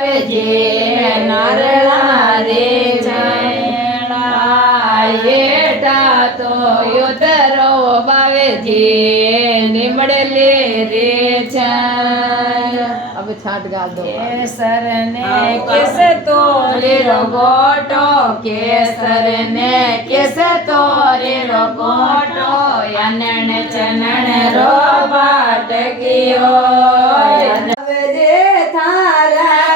જે નારળા રે જણા હેઠા તો યોતરો બાવે જે નીમડલે રે अब छाट गा दो केसर ने केस तोरे गोटो केसर ने केस तोरे गोटो अनन चनन रो बाट कियो जे थारा